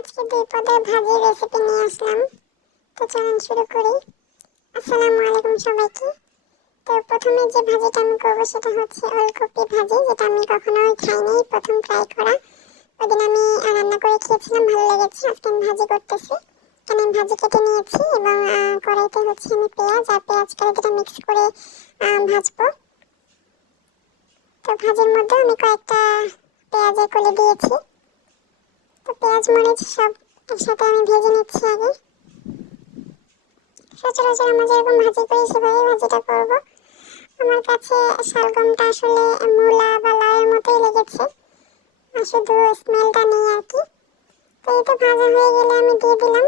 আজকে দুই পদের ভাজি রেসিপি নিয়ে আসলাম। তো চলুন শুরু করি। আসসালামু আলাইকুম সবাইকে। তো প্রথমে যে ভাজিটা আমি করব সেটা হচ্ছে ওলকপি ভাজি, যেটা আমি কখনোই খাইনি, প্রথম ট্রাই করা। ওদিন আমি রান্না করে খেয়েছিলাম, ভালো লেগেছে, আজকে আমি ভাজি করতেছি। এখানে ভাজি কেটে নিয়েছি এবং কড়াইতে হচ্ছে আমি পেঁয়াজ, আর পেঁয়াজ কালিটা মিক্স করে ভাজবো। তো ভাজির মধ্যে আমি কয়েকটা পেঁয়াজের কলি দিয়েছি। পেঁয়াজ মরিচ সব একসাথে আমি ভেজে নিচ্ছি আগে। সচরাচর আমরা যেরকম ভাজি করি সেভাবে ভাজিটা করব। আমার কাছে শালগমটা আসলে মূলা বা লাউয়ের মতোই লেগেছে, আর শুধু স্মেলটা নেই আর কি। তো এই তো ভাজা হয়ে গেলে আমি দিয়ে দিলাম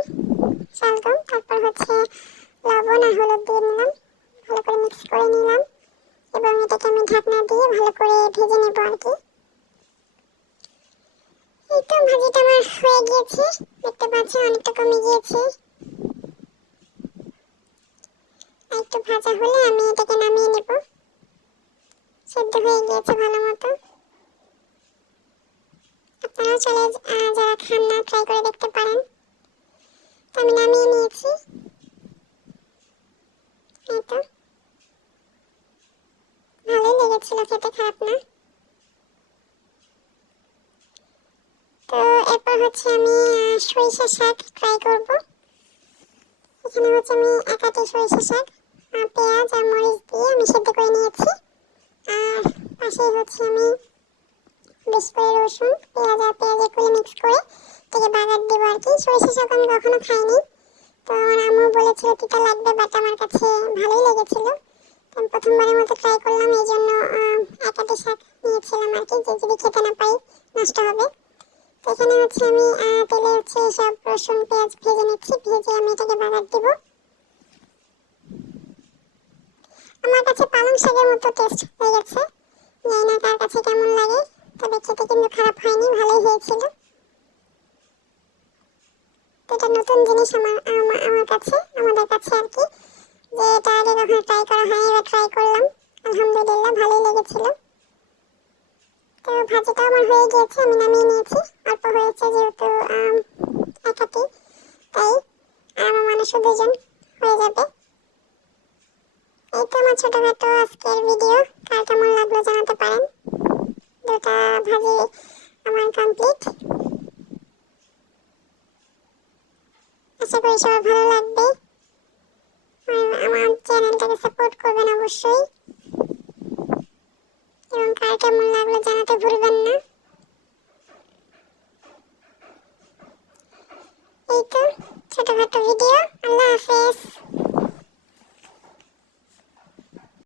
শালগম, তারপর হচ্ছে লবণ আর হলুদ দিয়ে নিলাম। ভালো করে মিক্স করে নিলাম এবং এটাকে আমি ঢাকনা দিয়ে ভালো করে ভেজে নেব আর কি। ভাজিটা আমার হয়ে গিয়েছে। দেখতে পাচ্ছেন, অনেকটা কমে গিয়েছে। একটু ভাজা হলে আমি এটাকে নামিয়ে নেব। সেদ্ধ হয়ে গিয়েছে ভালো মতো। আপনারাও চলে যারা খান না ট্রাই করে দেখতে পারেন। আমি নামিয়ে নিয়েছি। এই তো। ভালোই লেগেছিল খেতে, খারাপ না তো হচ্ছে আমি সরিষা শাক ট্রাই করব। এখানে হচ্ছে আমি একাটি সরিষা শাক পেঁয়াজ আর মরিচ দিয়ে আমি সেদ্ধ করে নিয়েছি। আর পাশেই হচ্ছে আমি বেশ করে রসুন, পেঁয়াজ আর পেঁয়াজের করে মিক্স করে থেকে বাগার দেবো আর কি। সরিষা শাক আমি কখনো খাইনি। তো আমার আম্মু বলেছিল তিতা লাগবে বাট, আমার কাছে ভালোই লেগেছিল। আমি প্রথমবারের মতো ট্রাই করলাম, এই জন্য একাটি শাক নিয়েছিলাম আর কি। যে যদি খেতে না পারি, নষ্ট হবে। এখানে হচ্ছে আমি তেলে হচ্ছে সব রসুন, পেঁয়াজ ভেজে নিচ্ছি, ভেজে আমি এটাকে বাগার দিব। আমার কাছে পালং শাকের মতো টেস্ট হয়ে গেছে। জানি না কার কাছে কেমন লাগে, তবে খেতে কিন্তু খারাপ হয়নি, ভালোই হয়েছিল। তো এটা নতুন জিনিস আমার আমা- আমার কাছে, আমাদের কাছে আর কি। যে এটা আগে কখনো ট্রাই করা হয়নি এবার ট্রাই করলাম আলহামদুলিল্লাহ ভালোই লেগেছিল তো ভাজিটা আমার হয়ে গিয়েছে আমি নামিয়ে নিয়েছি। অল্প হয়েছে যেহেতু একাটি তাই আমার মানুষ দুজন হয়ে যাবে। এই তো আমার ছোটখাটো আজকের ভিডিও কার কেমন লাগল জানাতে পারেন। দুটা ভাজি আমার কমপ্লিট আশা করি সবার ভালো লাগবে। আমার চ্যানেলটাকে সাপোর্ট করবেন অবশ্যই এবং কার কেমন লাগল জানাতে ভুলবেন না এই তো ছোটখাটো ভিডিও